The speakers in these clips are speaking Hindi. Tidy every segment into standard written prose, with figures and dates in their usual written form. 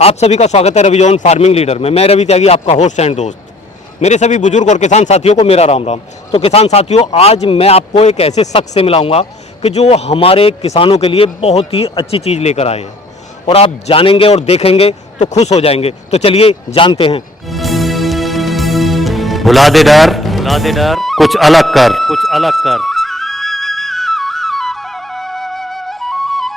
आप सभी का स्वागत है रवि जॉन फार्मिंग लीडर में। मैं रवि त्यागी, आपका होस्ट एंड दोस्त। मेरे सभी बुजुर्ग और किसान साथियों को मेरा राम राम। तो किसान साथियों, आज मैं आपको एक ऐसे शख्स से मिलाऊंगा कि जो हमारे किसानों के लिए बहुत ही अच्छी चीज़ लेकर आए हैं, और आप जानेंगे और देखेंगे तो खुश हो जाएंगे। तो चलिए जानते हैं। भुला दे डर, कुछ अलग कर।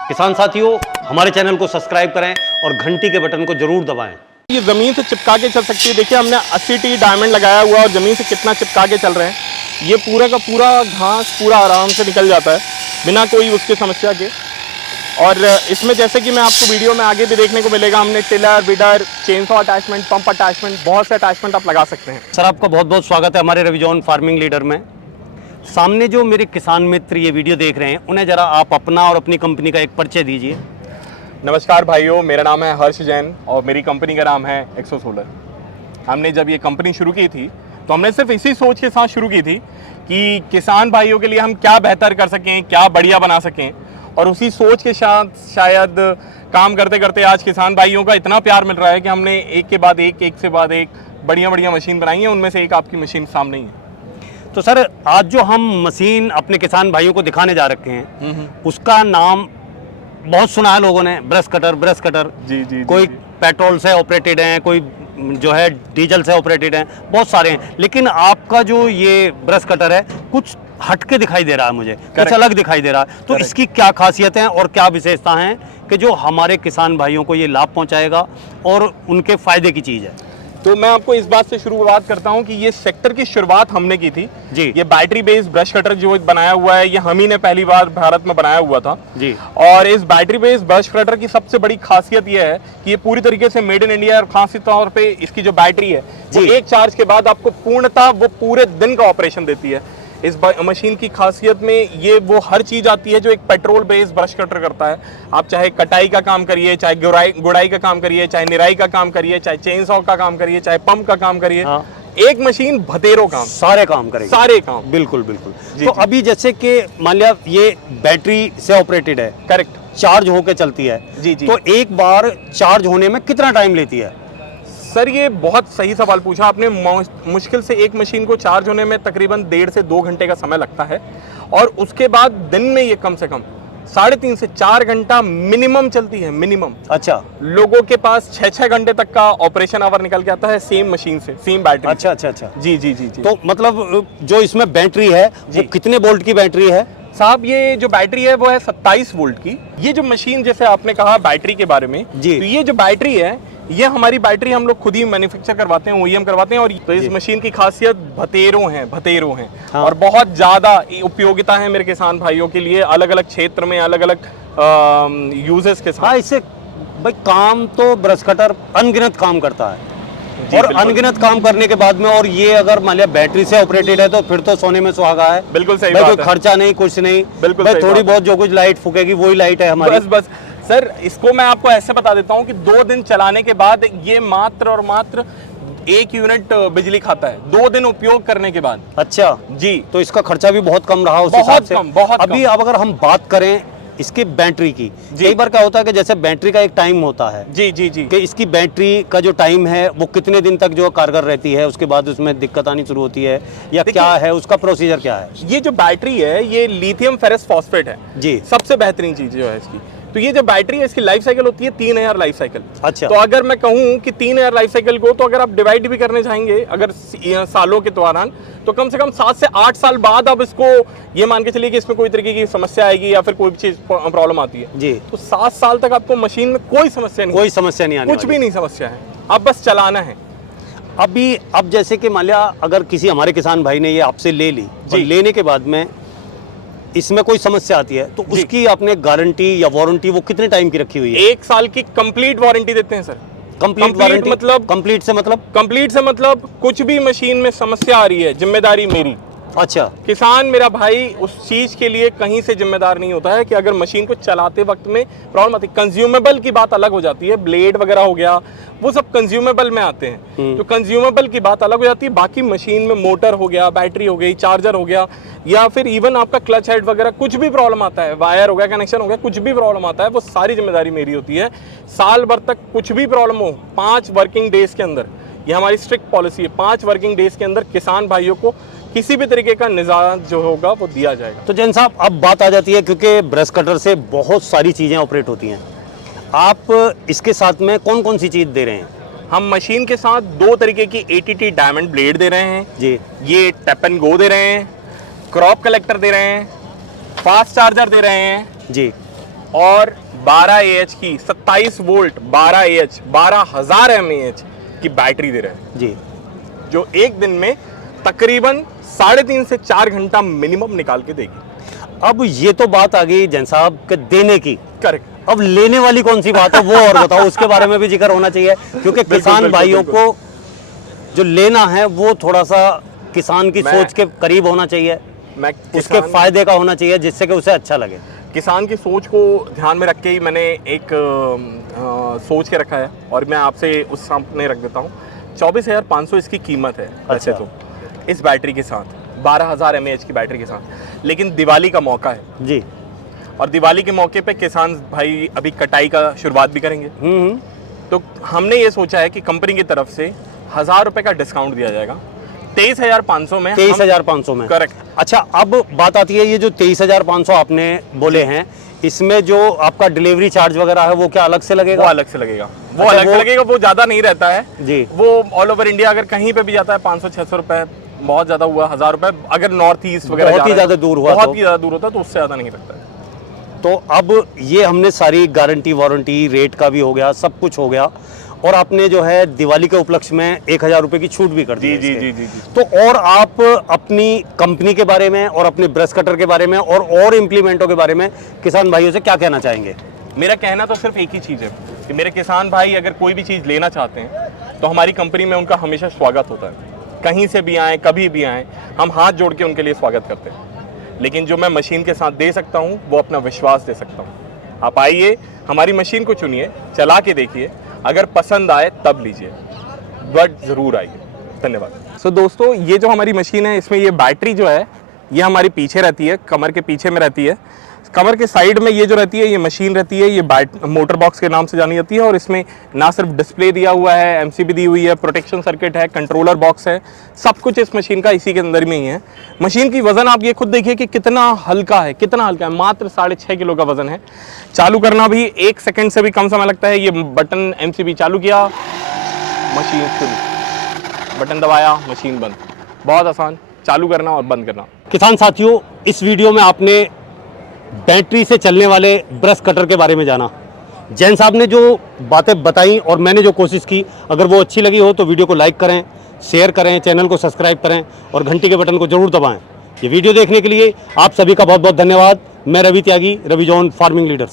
किसान साथियों, हमारे चैनल को सब्सक्राइब करें और घंटी के बटन को जरूर दबाएं। ये ज़मीन से चिपका के चल सकती है। देखिए हमने 80T डायमंड लगाया हुआ और ज़मीन से कितना चिपका के चल रहे हैं। ये पूरा का पूरा घास पूरा आराम से निकल जाता है बिना कोई उसकी समस्या के। और इसमें जैसे कि मैं आपको वीडियो में आगे भी देखने को मिलेगा, हमने tiller, weeder, chainsaw attachment, pump attachment, बहुत से अटैचमेंट आप लगा सकते हैं। सर, आपका बहुत बहुत स्वागत है हमारे रवि जॉन फार्मिंग लीडर में। सामने जो मेरे किसान मित्र ये वीडियो देख रहे हैं, उन्हें ज़रा आप अपना और अपनी कंपनी का एक परिचय दीजिए। नमस्कार भाइयों, मेरा नाम है हर्ष जैन और मेरी कंपनी का नाम है एक्सो सोलर। हमने जब ये कंपनी शुरू की थी तो हमने सिर्फ इसी सोच के साथ शुरू की थी कि किसान भाइयों के लिए हम क्या बेहतर कर सकें, क्या बढ़िया बना सकें। और उसी सोच के साथ शायद काम करते करते आज किसान भाइयों का इतना प्यार मिल रहा है कि हमने एक के बाद एक से बाद एक बढ़िया बढ़िया मशीन बनाई है। उनमें से एक आपकी मशीन सामने ही है। तो सर, आज जो हम मशीन अपने किसान भाइयों को दिखाने जा रखे हैं, उसका नाम बहुत सुना है लोगों ने, ब्रश कटर। जी कोई पेट्रोल से ऑपरेटेड हैं, कोई जो है डीजल से ऑपरेटेड हैं, बहुत सारे हैं। लेकिन आपका जो ये ब्रश कटर है, कुछ हटके दिखाई दे रहा है मुझे, कुछ अलग दिखाई दे रहा है। तो इसकी क्या खासियत है और क्या विशेषता हैं कि जो हमारे किसान भाइयों को ये लाभ पहुंचाएगा और उनके फायदे की चीज़ है? तो मैं आपको इस बात से शुरुआत करता हूं कि ये सेक्टर की शुरुआत हमने की थी जी। ये बैटरी बेस्ड ब्रश कटर जो बनाया हुआ है, ये हम ही ने पहली बार भारत में बनाया हुआ था जी। और इस बैटरी बेस्ड ब्रश कटर की सबसे बड़ी खासियत ये है कि ये पूरी तरीके से मेड इन इंडिया है। और खास तौर पे इसकी जो बैटरी है वो एक चार्ज के बाद आपको पूर्णतः वो पूरे दिन का ऑपरेशन देती है। इस मशीन की खासियत में ये वो हर चीज़ आती है जो एक पेट्रोल बेस्ड ब्रश कटर करता है। आप चाहे कटाई का काम करिए, चाहे गुड़ाई का काम करिए, चाहे निराई का काम करिए, चाहे चेनसॉ का काम करिए, चाहे पंप का काम करिए, एक मशीन भतेरों काम, सारे काम करेगी, सारे काम। बिल्कुल। तो अभी जैसे कि मान लिया ये बैटरी से ऑपरेटेड है, करेक्ट, चार्ज होके चलती है जी। तो एक बार चार्ज होने में कितना टाइम लेती है? सर, ये बहुत सही सवाल पूछा आपने। मुश्किल से एक मशीन को चार्ज होने में तकरीबन 1.5 से 2 घंटे का समय लगता है। और उसके बाद दिन में ये कम से कम 3.5 से 4 घंटा मिनिमम चलती है, मिनिमम। अच्छा। लोगों के पास 6 घंटे तक का ऑपरेशन आवर निकल के आता है सेम मशीन से, सेम बैटरी। अच्छा। जी। तो मतलब जो इसमें बैटरी है वो कितने वोल्ट की बैटरी है साहब? ये जो बैटरी है वो है 27 वोल्ट की। ये जो मशीन, जैसे आपने कहा बैटरी के बारे में जी, तो ये जो बैटरी है, ये हमारी बैटरी हम लोग खुद ही मैन्युफैक्चर करवाते हैं, OEM करवाते हैं। और तो इस मशीन की खासियत भतेरों हैं। हाँ। और बहुत ज़्यादा उपयोगिता है मेरे किसान भाइयों के लिए, अलग अलग क्षेत्र में अलग अलग यूजेस के साथ। हाँ, इससे भाई काम तो ब्रश कटर अनगिनत काम करता है और अनगिनत काम करने के बाद में, और ये अगर मान लिया बैटरी से ऑपरेटेड है तो फिर तो सोने में सुहागा है। बिल्कुल सही बात है। कोई खर्चा नहीं, कुछ नहीं, बिल्कुल भाई थोड़ी बहुत जो कुछ लाइट फूकेगी वही लाइट है हमारी। बस सर, इसको मैं आपको ऐसे बता देता हूँ कि 2 दिन चलाने के बाद ये मात्र और मात्र 1 यूनिट बिजली खाता है, 2 दिन उपयोग करने के बाद। अच्छा जी। तो इसका खर्चा भी बहुत कम रहा उस हिसाब से। अभी अब अगर हम बात करें इसकी बैटरी की, कई बार क्या होता है कि जैसे बैटरी का एक टाइम होता है जी कि इसकी बैटरी का जो टाइम है वो कितने दिन तक जो कारगर रहती है, उसके बाद उसमें दिक्कत आनी शुरू होती है या क्या है, उसका प्रोसीजर क्या है? ये जो बैटरी है ये लिथियम फेरस फॉस्फेट है जी। सबसे बेहतरीन चीज जो है इसकी। तो ये जो बैटरी है इसकी लाइफ साइकिल होती है 3000 लाइफ साइकिल। अच्छा। तो अगर मैं कहूँ कि 3000 लाइफ साइकिल को, तो अगर आप डिवाइड भी करने चाहेंगे अगर सालों के दौरान, तो कम से कम 7 से 8 साल बाद अब इसको ये मान के चलिए कि इसमें कोई तरीके की समस्या आएगी या फिर कोई चीज प्रॉब्लम आती है जी, तो 7 साल तक आपको मशीन में कोई समस्या नहीं आने कुछ भी नहीं समस्या है, अब बस चलाना है। अब जैसे कि मान लिया अगर किसी हमारे किसान भाई ने ये आपसे ले ली और लेने के बाद में इसमें कोई समस्या आती है तो उसकी आपने गारंटी या वारंटी वो कितने टाइम की रखी हुई है? 1 साल की कंप्लीट वारंटी देते हैं सर। कंप्लीट वारंटी मतलब? कंप्लीट से मतलब कुछ भी मशीन में समस्या आ रही है, जिम्मेदारी मेरी, अच्छा, किसान मेरा भाई उस चीज के लिए कहीं से जिम्मेदार नहीं होता है कि अगर मशीन को चलाते वक्त में प्रॉब्लम आती है। कंज्यूमेबल की बात अलग हो जाती है, ब्लेड वगैरह हो गया वो सब कंज्यूमेबल में आते हैं, तो कंज्यूमेबल की बात अलग हो जाती है। बाकी मशीन में मोटर हो गया, बैटरी हो गई, चार्जर हो गया, या फिर इवन आपका क्लच हेड वगैरह कुछ भी प्रॉब्लम आता है, वायर हो गया, कनेक्शन हो गया, कुछ भी प्रॉब्लम आता है, वो सारी जिम्मेदारी मेरी होती है। साल भर तक कुछ भी प्रॉब्लम हो, 5 वर्किंग डेज के अंदर, ये हमारी स्ट्रिक्ट पॉलिसी है, 5 वर्किंग डेज के अंदर किसान भाइयों को किसी भी तरीके का निजात जो होगा वो दिया जाएगा। तो जैन साहब अब बात आ जाती है, क्योंकि ब्रश कटर से बहुत सारी चीज़ें ऑपरेट होती हैं, आप इसके साथ में कौन कौन सी चीज़ दे रहे हैं? हम मशीन के साथ 2 तरीके की ATT डायमंड ब्लेड दे रहे हैं जी, ये टैप एंड गो दे रहे हैं, क्रॉप कलेक्टर दे रहे हैं, फास्ट चार्जर दे रहे हैं जी, और 12 AH की 27 वोल्ट 12 AH 12,000 mAh की बैटरी दे रहे हैं, जी, जो एक दिन में तकरीबन 3.5 से 4 घंटा मिनिमम निकाल के देगी। अब ये तो बात आ गई जैन साहब के देने की, करेक्ट। अब लेने वाली कौन सी बात है वो और बताओ, उसके बारे में भी जिक्र होना चाहिए, क्योंकि किसान भाइयों को जो लेना है वो थोड़ा सा किसान की सोच के करीब होना चाहिए, मैं उसके फायदे का होना चाहिए, जिससे कि उसे अच्छा लगे। किसान की सोच को ध्यान में रख के ही मैंने एक सोच के रखा है और मैं आपसे उस सामने रख देता हूँ। 24,500 इसकी कीमत है वैसे तो इस बैटरी के साथ, 12,000 mAh की बैटरी के साथ, लेकिन दिवाली का मौका है जी, और दिवाली के मौके पे किसान भाई अभी कटाई का शुरुआत भी करेंगे, तो हमने ये सोचा है कि कंपनी की तरफ से 1,000 रुपए का डिस्काउंट दिया जाएगा 23,500 में। 23,500 में, करेक्ट। अच्छा, अब बात आती है ये जो 23,500 आपने बोले हैं, इसमें जो आपका डिलीवरी चार्ज वगैरह है वो क्या अलग से लगेगा? वो अलग से लगेगा, वो अच्छा, अलग से लगेगा, वो ज्यादा नहीं रहता है जी, वो ऑल ओवर इंडिया अगर कहीं पे भी जाता है 500-600 रुपए, बहुत ज्यादा हुआ 1,000 रुपए, अगर नॉर्थ ईस्ट वगैरह बहुत ही ज्यादा दूर हुआ, बहुत ही ज्यादा दूर होता है तो उससे ज्यादा नहीं लगता है। तो अब ये हमने सारी गारंटी वारंटी रेट का भी हो गया, सब कुछ हो गया, और आपने जो है दिवाली के उपलक्ष्य में 1,000 रुपए की छूट भी कर दी है जी इसके। जी जी जी। तो और आप अपनी कंपनी के बारे में और अपने ब्रश कटर के बारे में और इम्प्लीमेंटों के बारे में किसान भाइयों से क्या कहना चाहेंगे? मेरा कहना तो सिर्फ एक ही चीज़ है कि मेरे किसान भाई अगर कोई भी चीज़ लेना चाहते हैं तो हमारी कंपनी में उनका हमेशा स्वागत होता है, कहीं से भी आएँ, कभी भी आएँ, हम हाथ जोड़ के उनके लिए स्वागत करते हैं। लेकिन जो मैं मशीन के साथ दे सकता हूँ वो अपना विश्वास दे सकता हूँ। आप आइए, हमारी मशीन को चुनिए, चला के देखिए, अगर पसंद आए तब लीजिए, बट ज़रूर आइए। धन्यवाद। सो दोस्तों, ये जो हमारी मशीन है इसमें ये बैटरी जो है ये हमारी पीछे रहती है, कमर के पीछे में रहती है। कमर के साइड में ये जो रहती है ये मशीन रहती है, ये मोटर बॉक्स के नाम से जानी जाती है, और इसमें ना सिर्फ डिस्प्ले दिया हुआ है, MCB दी हुई है, प्रोटेक्शन सर्किट है, कंट्रोलर बॉक्स है, सब कुछ इस मशीन का इसी के अंदर में ही है। मशीन की वजन आप ये खुद देखिए कि कितना हल्का है, कितना हल्का है, मात्र 6.5 किलो का वजन है। चालू करना भी 1 सेकंड से भी कम समय लगता है। ये बटन MCB चालू किया, मशीन शुरू, बटन दबाया, मशीन बंद, बहुत आसान, चालू करना और बंद करना। किसान साथियों, इस वीडियो में आपने बैटरी से चलने वाले ब्रश कटर के बारे में जाना। जैन साहब ने जो बातें बताई और मैंने जो कोशिश की, अगर वो अच्छी लगी हो तो वीडियो को लाइक करें, शेयर करें, चैनल को सब्सक्राइब करें और घंटी के बटन को जरूर दबाएं। ये वीडियो देखने के लिए आप सभी का बहुत बहुत धन्यवाद। मैं रवि त्यागी, रवि जॉन फार्मिंग लीडर।